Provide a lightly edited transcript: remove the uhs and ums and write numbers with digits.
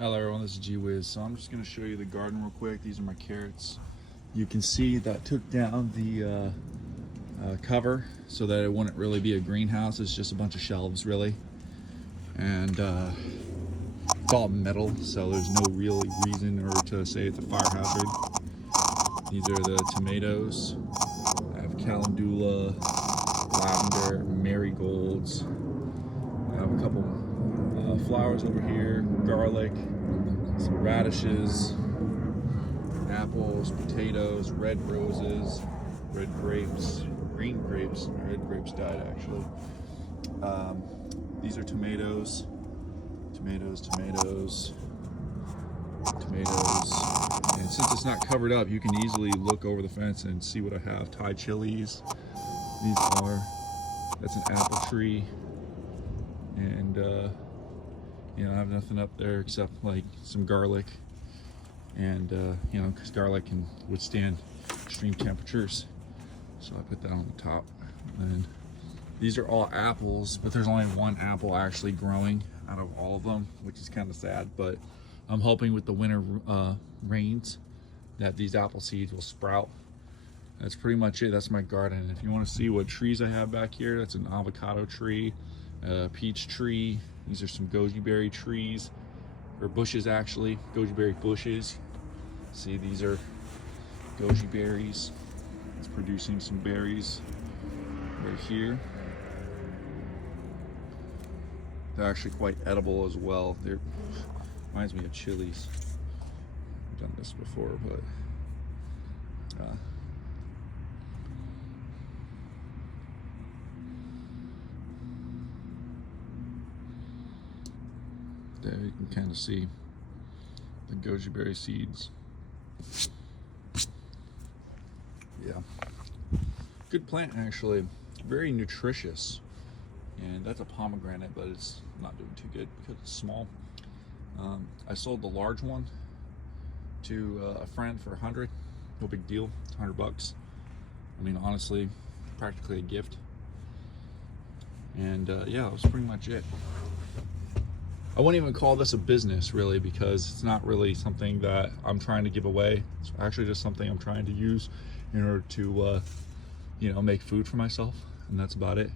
Hello everyone, this is G-Wiz. So I'm just going to show you the garden real quick. These are my carrots. You can see that I took down the cover so that it wouldn't really be a greenhouse. It's just a bunch of shelves really. And it's all metal, so there's no real reason or to say it's a fire hazard. These are the tomatoes. I have calendula, lavender, marigolds. I have a couple flowers over here, garlic, some radishes, apples, potatoes, red roses, red grapes, green grapes. Red grapes died actually. These are tomatoes, tomatoes. And since it's not covered up, you can easily look over the fence and see what I have. Thai chilies. That's an apple tree. And you know, I have nothing up there except like some garlic, and you know, because garlic can withstand extreme temperatures, so I put that on the top. And these are all apples, but there's only one apple actually growing out of all of them, which is kind of sad, but I'm hoping with the winter rains that these apple seeds will sprout. That's pretty much it. That's my garden. If you want to see what trees I have back here, that's an avocado tree, a peach tree. These are some goji berry trees, or bushes actually, goji berry bushes. See, these are goji berries. It's producing some berries right here. They're actually quite edible as well. They're reminds me of chilies. I've done this before, but there you can kind of see the goji berry seeds. Yeah, good plant actually, very nutritious. And that's a pomegranate, but it's not doing too good because it's small. I sold the large one to a friend for 100. No big deal, 100 bucks. I mean, honestly, practically a gift. And yeah, that was pretty much it. I wouldn't even call this a business really, because it's not really something that I'm trying to give away. It's actually just something I'm trying to use in order to you know, make food for myself, and that's about it.